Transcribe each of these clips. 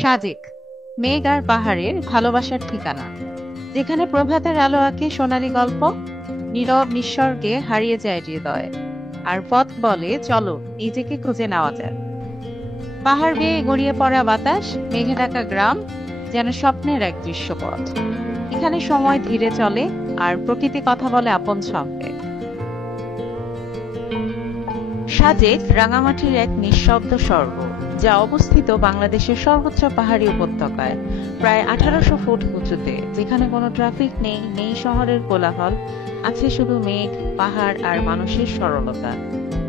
সাজেক মেঘ আর পাহাড়ের ভালোবাসার ঠিকানা, যেখানে প্রভাতের আলো আঁকে সোনালী গল্প, নীরব নিঃস্বর্গে হারিয়ে যায় হৃদয়, আর পথ বলে চলো নিজেকে খুঁজে নেওয়া যায়। পাহাড় বেয়ে গড়িয়ে পড়া বাতাস, মেঘে ঢাকা গ্রাম, যেন স্বপ্নের এক দৃশ্যপট। এখানে সময় ধীরে চলে আর প্রকৃতি কথা বলে আপন ছন্দে। সাজেক রাঙামাটির এক নিঃশব্দ স্বর্গ, যা অবস্থিত বাংলাদেশের সর্বোচ্চ পাহাড়ি উপত্যকায়, প্রায় 1800 ফুট উঁচুতে, যেখানে কোনো ট্রাফিক নেই, নেই শহরের কোলাহল, আছে শুধু মেঘ, পাহাড় আর মানুষের সরলতা।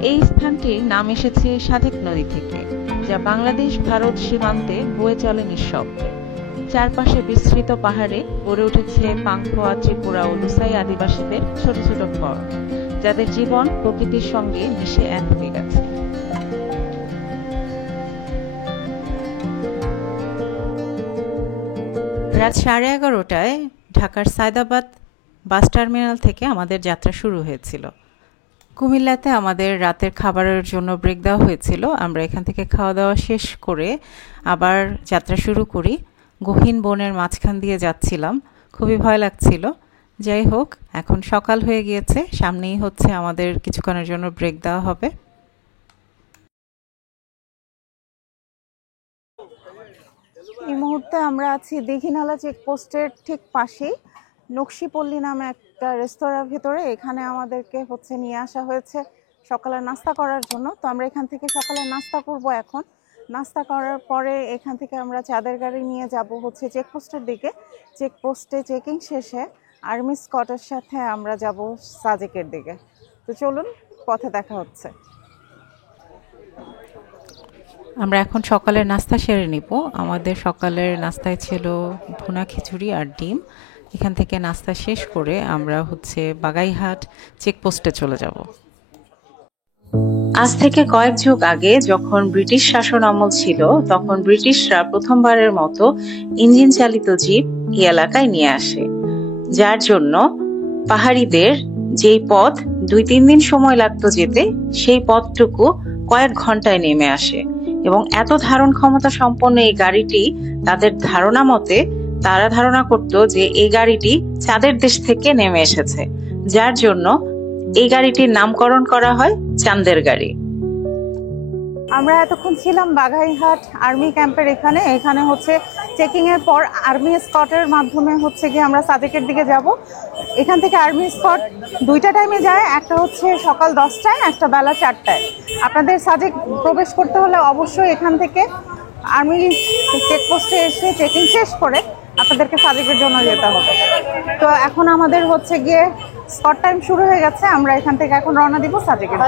এই স্থানটির নাম এসেছে সাজেক নদী থেকে, যা বাংলাদেশ ভারত সীমান্তে বয়ে চলে নিঃশব্দে। চারপাশে বিস্তৃত পাহাড়ে গড়ে উঠেছে পাংখোয়া, ত্রিপুরা ও লুসাই আদিবাসীদের ছোট ছোট ঘর, যাদের জীবন প্রকৃতির সঙ্গে মিশে এক হয়ে গেছে। রাত 11:30টায় ঢাকার সায়দাবাদ বাস টার্মিনাল থেকে আমাদের যাত্রা শুরু হয়েছিল। কুমিল্লাতে আমাদের রাতের খাবারের জন্য ব্রেক দেওয়া হয়েছিল। আমরা এখান থেকে খাওয়া দাওয়া শেষ করে আবার যাত্রা শুরু করি। গহীন বনের মাঝখান দিয়ে যাচ্ছিলাম, খুবই ভয় লাগছিল। যাই হোক, এখন সকাল হয়ে গিয়েছে, সামনেই হচ্ছে আমাদের কিছুক্ষণের জন্য ব্রেক দেওয়া হবে। এই মুহূর্তে আমরা আছি দীঘিনালা চেকপোস্টের ঠিক পাশেই নকশিপল্লী নামে একটা রেস্তোরাঁর ভেতরে। এখানে আমাদেরকে নিয়ে আসা হয়েছে সকালে নাস্তা করার জন্য। তো আমরা এখান থেকে সকালে নাস্তা করব। এখন নাস্তা করার পরে এখান থেকে আমরা চাঁদের গাড়ি নিয়ে যাব চেকপোস্টের দিকে। চেকপোস্টে চেকিং শেষে আর্মি স্কটের সাথে আমরা যাব সাজেকের দিকে। তো চলুন, পথে দেখা হচ্ছে। আমরা এখন সকালের নাস্তা সেরে নিব। আমাদের সকালের নাস্তায় ছিল ভুনা খিচুড়ি আর ডিম। এখান থেকে নাস্তা শেষ করে আমরা বাগাইহাট চেকপোস্টে চলে যাব। আজ থেকে কয়েক যুগ আগে যখন ব্রিটিশ শাসন আমল ছিল, তখন ব্রিটিশরা প্রথমবারের মতো ইঞ্জিন চালিত জিপ এই এলাকায় নিয়ে আসে, যার জন্য পাহাড়িদের যেই পথ 2-3 দিন সময় লাগতো যেতে, সেই পথটুকু কয়েক ঘন্টায় নেমে আসে। এবং এত ধারণ ক্ষমতা সম্পন্ন এই গাড়িটি, তাদের ধারণা মতে তারা ধারণা করত যে এই গাড়িটি চাঁদের দেশ থেকে নেমে এসেছে, যার জন্য এই গাড়িটির নামকরণ করা হয় চাঁদের গাড়ি। আমরা এতক্ষণ ছিলাম বাগাইহাট আর্মি ক্যাম্পের এখানে। এখানে চেকিং এর পর আর্মি স্কটের মাধ্যমে গিয়ে আমরা সাজেকের দিকে যাব। এখান থেকে আর্মি স্কট 2টা টাইমে যায়, একটা সকাল 10টায়, একটা বেলা 4টায়। আপনাদের সাজেক প্রবেশ করতে হলে অবশ্যই এখান থেকে আর্মি চেকপোস্টে এসে চেকিং শেষ করে আপনাদেরকে সাজেকের জন্য যেতে হবে। তো এখন আমাদের গিয়ে স্কট টাইম শুরু হয়ে গেছে। আমরা এখান থেকে এখন রওনা দিব সাজেকের।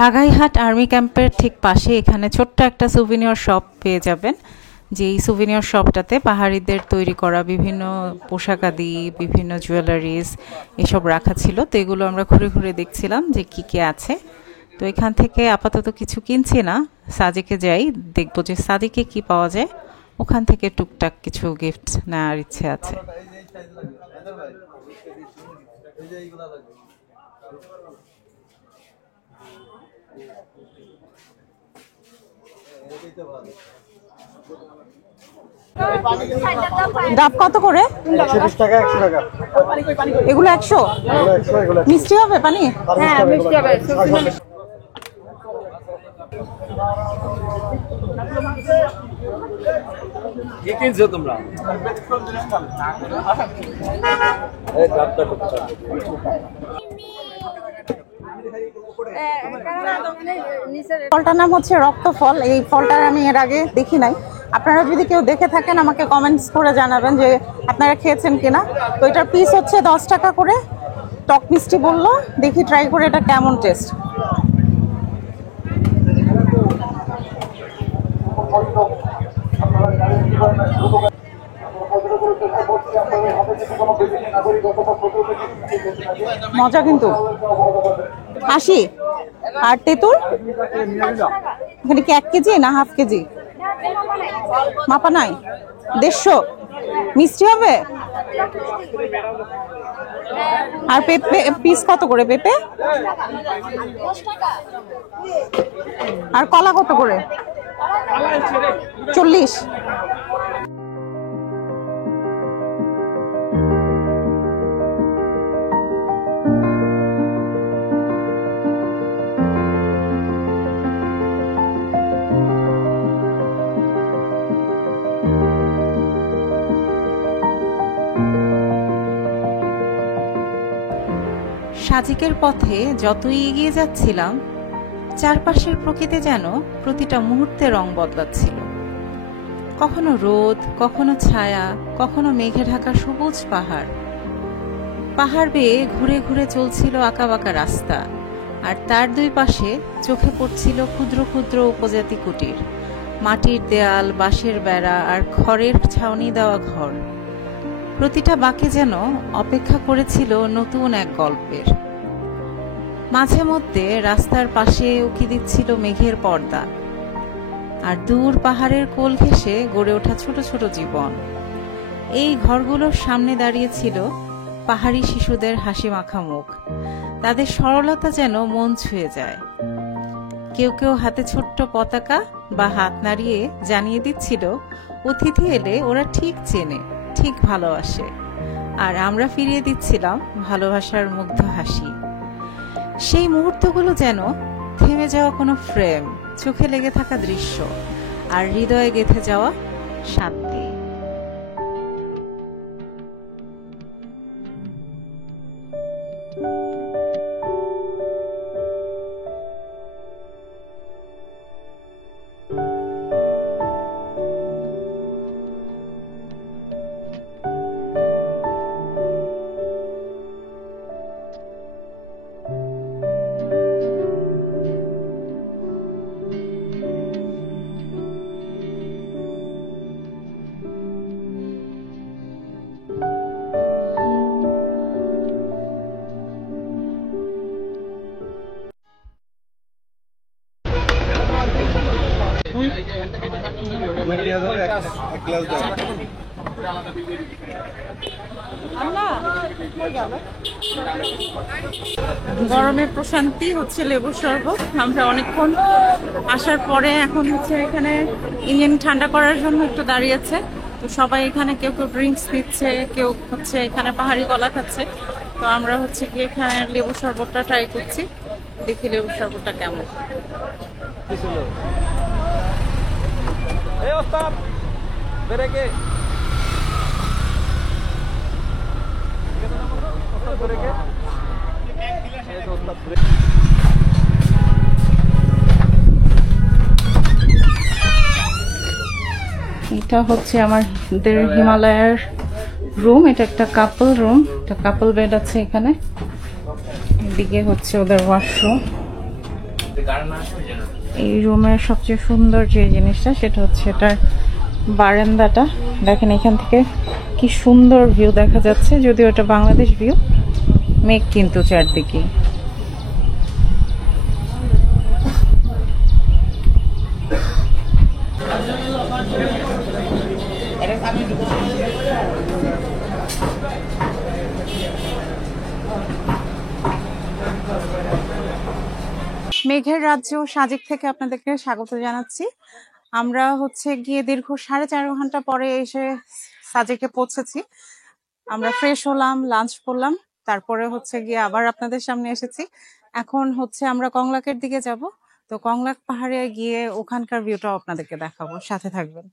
বাগাইহাট আর্মি ক্যাম্পের ঠিক পাশে এখানে ছোট্ট একটা সুভিনিয়র শপ পেয়ে যাবেন। যে এই সুভিনিয়র শপটাতে পাহাড়িদের তৈরি করা বিভিন্ন পোশাকাদি, বিভিন্ন জুয়েলারিজ এসব রাখা ছিল। তো এগুলো আমরা ঘুরে ঘুরে দেখছিলাম যে কি কি আছে। তো এখান থেকে আপাতত কিছু কিনছি না, সাজেকে যাই, দেখবো যে সাজেকে কি পাওয়া যায়। ওখান থেকে টুকটাক কিছু গিফট নেওয়ার ইচ্ছে আছে। ডাব কত করে? 120 টাকা, 100 টাকা। এগুলো 100? মিষ্টি হবে পানি? হ্যাঁ, মিষ্টি হবে। কি কিনছো তোমরা? এই ডাবটা ফলটার নাম রক্ত ফল। এই ফলটা আমি এর আগে দেখি নাই। আপনারা যদি কেউ দেখে থাকেন আমাকে কমেন্টস করে জানাবেন যে আপনারা খেয়েছেন কিনা। তো এটার পিস 10 টাকা করে। টক মিষ্টি বললো, দেখি ট্রাই করে এটা কেমন টেস্ট। মজা কিন্তু। 80 আর তেঁতুল এখানে কি 1 কেজি না হাফ কেজি? মাপা নাই? 150 মিষ্টি হবে? আর পেঁপে পিস কত করে পেঁপে? আর কলা কত করে? 40। সাজেকের পথে যতই এগিয়ে যাচ্ছিলাম, চারপাশের প্রকৃতি যেন প্রতিটা মুহূর্তে রং বদলাচ্ছিল। কখনো রোদ, কখনো ছায়া, কখনো মেঘে ঢাকা সবুজ পাহাড়। পাহাড় বেয়ে ঘুরে ঘুরে চলছিল আঁকাবাঁকা রাস্তা, আর তার দুই পাশে চোখে পড়ছিল ক্ষুদ্র ক্ষুদ্র উপজাতি কুটির, মাটির দেয়াল, বাঁশের বেড়া আর খড়ের ছাউনি দেওয়া ঘর। প্রতিটা বাঁকে যেন অপেক্ষা করেছিল নতুন এক গল্পের। মাঝে মধ্যে রাস্তার পাশে উকি দিচ্ছিল মেঘের পর্দা, আর দূর পাহাড়ের কোল ঘেঁষে গড়ে ওঠা ছোট ছোট জীবন। এই ঘরগুলোর সামনে দাঁড়িয়েছিল পাহাড়ি শিশুদের হাসি মাখা মুখ। তাদের সরলতা যেন মন ছুঁয়ে যায়। কেউ কেউ হাতে ছোট্ট পতাকা বা হাত নাড়িয়ে জানিয়ে দিচ্ছিল অতিথি এলে ওরা ঠিক চেনে, ঠিক ভালোবাসে। আর আমরা ফিরিয়ে দিচ্ছিলাম ভালোবাসার মুগ্ধ হাসি। সেই মুহূর্তগুলো যেন থেমে যাওয়া কোনো ফ্রেম, চোখে লেগে থাকা দৃশ্য, আর হৃদয়ে গেঁথে যাওয়া শান্তি। গরমের প্রশান্তি হচ্ছে লেবুর শরবত। আমরা অনেকক্ষণ আসার পরে এখন হচ্ছে এখানে ইঞ্জিন ঠান্ডা করার জন্য একটু দাঁড়িয়েছে। তো সবাই এখানে কেউ কেউ ড্রিঙ্কস দিচ্ছে, কেউ হচ্ছে এখানে পাহাড়ি কলা খাচ্ছে। তো আমরা হচ্ছে কি এখানে লেবুর শরবতটা ট্রাই করছি, দেখি লেবুর শরবতটা কেমন। এটা হচ্ছে আমাদের হিমালয়ের রুম। এটা একটা কাপল রুম, একটা কাপল বেড আছে এখানে। এদিকে হচ্ছে ওদের ওয়াশরুম। এই রুমের সবচেয়ে সুন্দর যে জিনিসটা সেটা হচ্ছে এটার বারান্দাটা। দেখেন এখান থেকে কি সুন্দর ভিউ দেখা যাচ্ছে, যদিও এটা বাংলাদেশ ভিউ, মেঘ কিন্তু চারদিকে। মেঘের রাজ্য সাজেক থেকে আপনাদেরকে স্বাগত জানাচ্ছি। আমরা হচ্ছে গিয়ে দীর্ঘ 4.5 ঘন্টা পরে এসে সাজেকে পৌঁছেছি। আমরা ফ্রেশ হলাম, লাঞ্চ করলাম, তারপরে হচ্ছে গিয়ে আবার আপনাদের সামনে এসেছি। এখন হচ্ছে আমরা কংলাকের দিকে যাব। তো কংলাক পাহাড়ে গিয়ে ওখানকার ভিউটাও আপনাদেরকে দেখাবো, সাথে থাকবেন।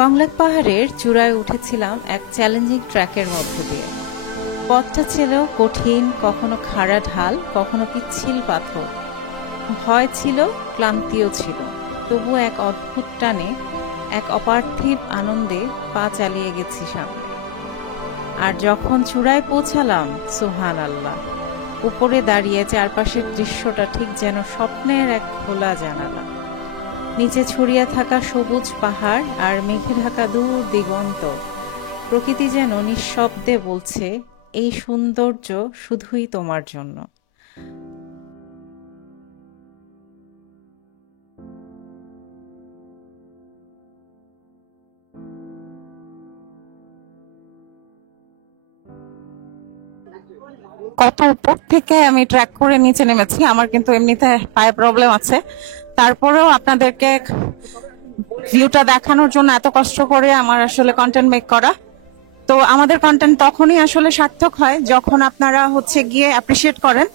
কংলাক পাহাড়ের চূড়ায় উঠেছিলাম এক চ্যালেঞ্জিং ট্র্যাকের মধ্য দিয়ে। পথটা ছিল কঠিন, কখনো খাড়া ঢাল, কখনো পিচ্ছিল পাথর। ভয় ছিল, ক্লান্তিও ছিল, তবু এক অদ্ভুত টানে, এক অপার্থিব আনন্দে পা চালিয়ে গেছি সামনে। আর যখন চূড়ায় পৌঁছালাম, সুবহানাল্লাহ, উপরে দাঁড়িয়ে চারপাশের দৃশ্যটা ঠিক যেন স্বপ্নের এক খোলা জানালা। নিচে ছড়িয়ে থাকা সবুজ পাহাড় আর মেঘে ঢাকা দূর দিগন্ত। প্রকৃতি যেন নিঃশব্দে বলছে, এই সৌন্দর্য শুধুই তোমার জন্য। কত উপর থেকে আমি ট্র্যাক করে নিচে নেমেছি, আমার কিন্তু এমনিতে পায়ে প্রবলেম আছে, তারপরেও আপনাদেরকে ভিউটা দেখানোর জন্য এত কষ্ট করে আমার আসলে কন্টেন্ট মেক করা। তো আমাদের কন্টেন্ট তখনই আসলে সার্থক হয় যখন আপনারা হচ্ছে গিয়ে অ্যাপ্রিসিয়েট করেন,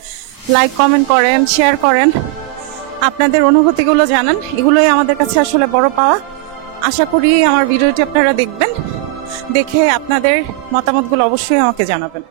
লাইক কমেন্ট করেন, শেয়ার করেন, আপনাদের অনুভূতিগুলো জানান। এগুলোই আমাদের কাছে আসলে বড় পাওয়া। আশা করি আমার ভিডিওটি আপনারা দেখবেন, দেখে আপনাদের মতামতগুলো অবশ্যই আমাকে জানাবেন।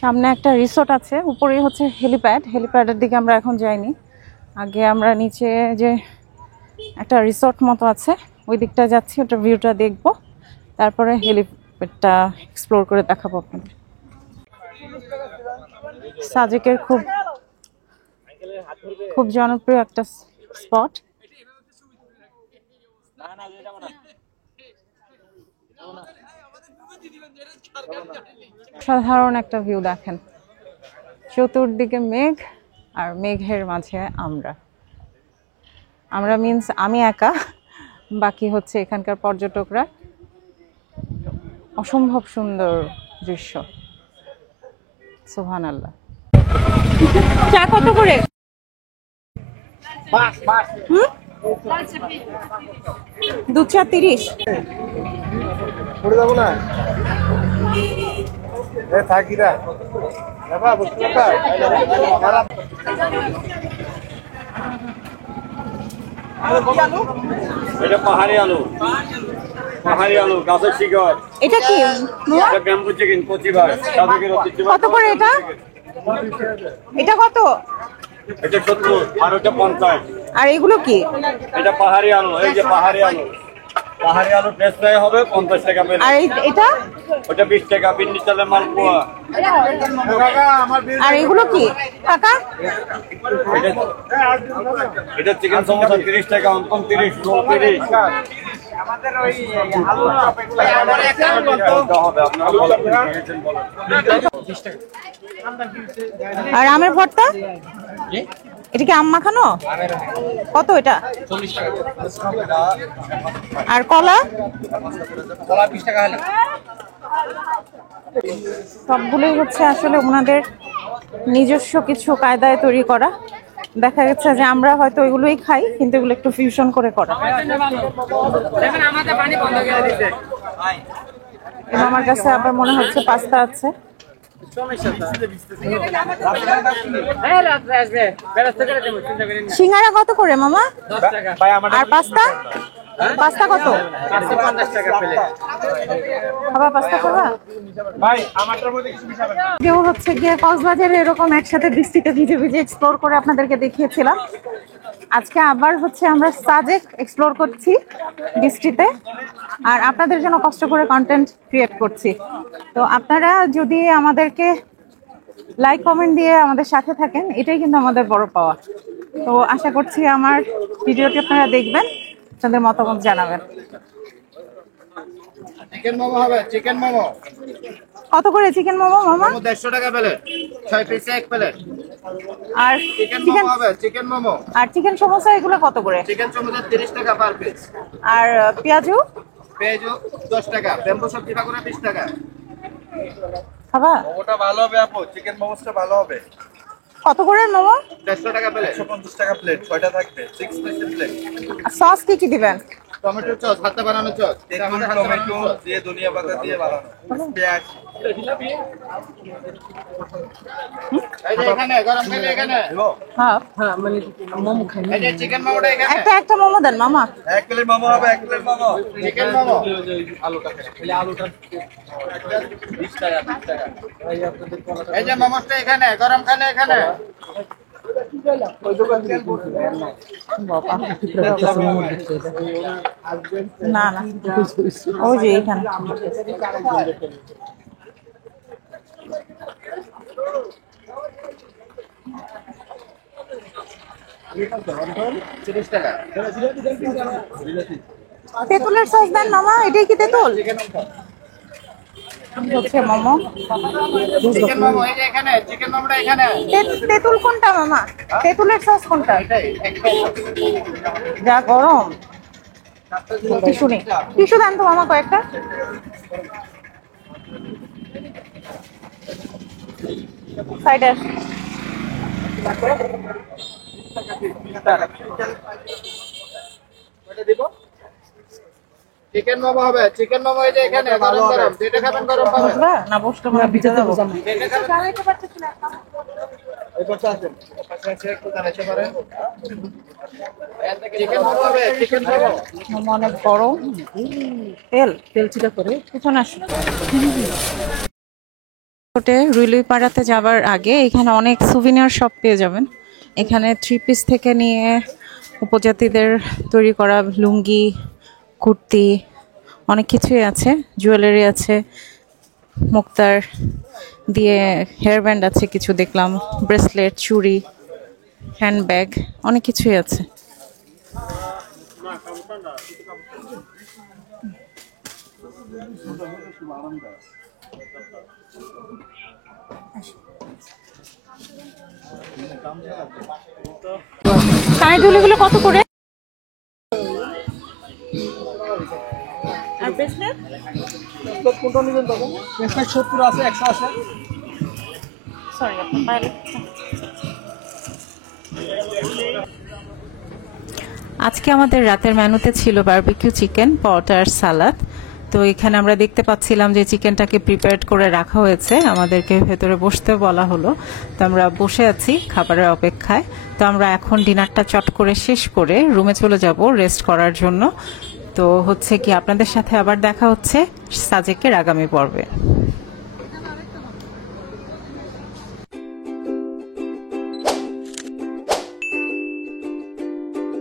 সামনে একটা রিসোর্ট আছে, উপরেই হচ্ছে হেলিপ্যাড। হেলিপ্যাডের দিকে আমরা এখন যাইনি, আগে আমরা নিচে যে একটা রিসোর্ট মতো আছে ওই দিকটা যাচ্ছি, ওটা ভিউটা দেখবো, তারপরে হেলিপ্যাডটা এক্সপ্লোর করে দেখাবো আপনাদের। সাজেকের খুব খুব জনপ্রিয় একটা স্পট। সাধারণ একটা ভিউ দেখেন, চতুর্দিকে মেঘ আর মেঘের মাঝে আমরা মিন্স আমি একা, বাকি হচ্ছে এখানকার পর্যটকরা। অসম্ভব সুন্দর দৃশ্য, সুবহানাল্লাহ। চা কত করে? দুধ চা 30। এটা পাহাড়ি আলু, পাহাড়ি আলু গাছের শিকড়। এটা কি? এটা ব্যাম্বু চিকেন, কচিবার সাধকের ঐতিহ্যবাহী। কত করে এটা? এটা কত? এটা 70 আর ওটা 50। আর এগুলো কি? এটা পাহাড়ি আলু, এই যে পাহাড়ি আলু। পাহাড়ি আলু ফ্রেশ ফ্রাই হবে 50 টাকা পেলে। আর এটা? ওটা 20 টাকা। বিন্নি চালের মালপোয়া। আর এগুলো কি কাকা? এটা চিকেন সমোসা 30 টাকা, অন্তম 30, রোল 30। আমাদের ওই আলু হবে আপনারা বলেন। আর আমের ভর্তা? এটা কি আম মাখানো? কত এটা? 40 টাকা। আর কলা? কলা 20 টাকা হলে। সবগুলোই হচ্ছে আসলে ওনাদের নিজস্ব কিছু কায়দায় তৈরি করা। দেখা গেছে যে আমরা হয়তো এগুলোই খাই, কিন্তু এগুলো একটু ফিউশন করে করা। এবং আমার কাছে আবার মনে হচ্ছে পাস্তা আছে। সিঙ্গারা কত করে মামা? আর পাস্তা? পাস্তা কত? 50 টাকা প্লেট। খাবা পাস্তা খাবা? ভাই আমারটার মধ্যে কিছু মিশাবেন না। কেউ হচ্ছে গিয়ে কক্সবাজারে এরকম একসাথে বৃষ্টিতে ভিজে ভিজে এক্সপ্লোর করে আপনাদেরকে দেখিয়েছিলাম। আজকে আবার হচ্ছে আমরা সাজেক এক্সপ্লোর করছি বৃষ্টিতে, আর আপনাদের জন্য কষ্ট করে কন্টেন্ট ক্রিয়েট করছি। তো আপনারা যদি আমাদেরকে লাইক কমেন্ট দিয়ে আমাদের সাথে থাকেন, এটাই কিন্তু আমাদের বড় পাওয়া। তো আশা করছি আমার ভিডিওটি আপনারা দেখবেন, আপনাদের মতামত জানাবেন। চিকেন মোমো হবে, চিকেন মোমো। কত করে চিকেন মোমো মামা? 150 টাকা প্লেট, 6 পিসে এক প্লেট। আর চিকেন মোমো হবে, চিকেন মোমো। আর চিকেন সমোসা এগুলো কত করে? চিকেন সমোসা 30 টাকা পার পিস। আর পেঁয়াজু? পেঁয়াজু 10 টাকা, বেম্বু সবজি পাকুড়া 20 টাকা। খাবা? ওটা ভালো হবে আপু, চিকেন মোমোসটা ভালো হবে। কত করে মোমো? 150 টাকা প্লেট, 150 টাকা প্লেট, 6টা থাকবে, 6 পিসের প্লেট। আর সস কি কি দিবেন? টমেটো সস, হাতে বানানো সস, টমেটো দিয়ে ধনিয়া পাতা দিয়ে বানানো। পেঁয়াজ হ্যাঁ একটা একটা মোমো দেন মামা। 1 প্লেট মোমো হবে, 1 প্লেট মোমো। চিকেন মোমো। এই যে মোমোসটা এখানে, গরম খানে এখানে। না না ওই যে এখানে। তেঁতুলের সস দেন মামা, এটাই কি তেঁতুল? হচ্ছে মোমো। চিকেন মোমো এই যে এখানে, চিকেন মোমোটা এখানে। তেঁতুল কোনটা মামা? তেঁতুলের সস কোনটা? যা গরম। টিস্যু নেই, টিস্যু দেন তো মামা কয়েকটা। সাইডে চিকেন মোমো হবে, চিকেন মোমো এই যে এখানে, গরম গরম। যেটা খাবেন গরম পাবেন। বসবা না বসলে মনে ভিজে যাবো। এই পাশে আসেন, পাশে আছে একটু দাঁড়াতে পারেন। চিকেন মোমো হবে, চিকেন মোমো। মোমো অনেক গরম। তেল চিটা করে পিছনে আসো। রুইলুই পাড়াতে যাবার আগে এখানে অনেক সুভিনিয়ার শপ পেয়ে যাবেন। এখানে 3 পিস থেকে নিয়ে উপজাতিদের তৈরি করা লুঙ্গি, কুর্তি, অনেক কিছুই আছে। জুয়েলারি আছে, মুক্তার দিয়ে হেয়ার ব্যান্ড আছে কিছু দেখলাম, ব্রেসলেট, চুড়ি, হ্যান্ডব্যাগ, অনেক কিছুই আছে। কানের দুলগুলো কত করে? আর ব্রেসলেট? কোনটা নেবেন তখন? 70 আছে, 100 আছে। সরি আপনার বাইরে। আজকে আমাদের রাতের মেনুতে ছিল বারবিকিউ চিকেন, পট আর সালাদ। তো এখানে আমরা দেখতে পাচ্ছিলাম যে চিকেনটাকে প্রিপেয়ার করে রাখা হয়েছে, আমাদেরকে ভেতরে বসতে বলা হলো। তো আমরা বসে আছি খাবারের অপেক্ষায়। তো আমরা এখন ডিনারটা চট করে শেষ করে রুমে চলে যাব রেস্ট করার জন্য। তো হচ্ছে কি আপনাদের সাথে আবার দেখা হচ্ছে সাজেকের আগামী পর্বে।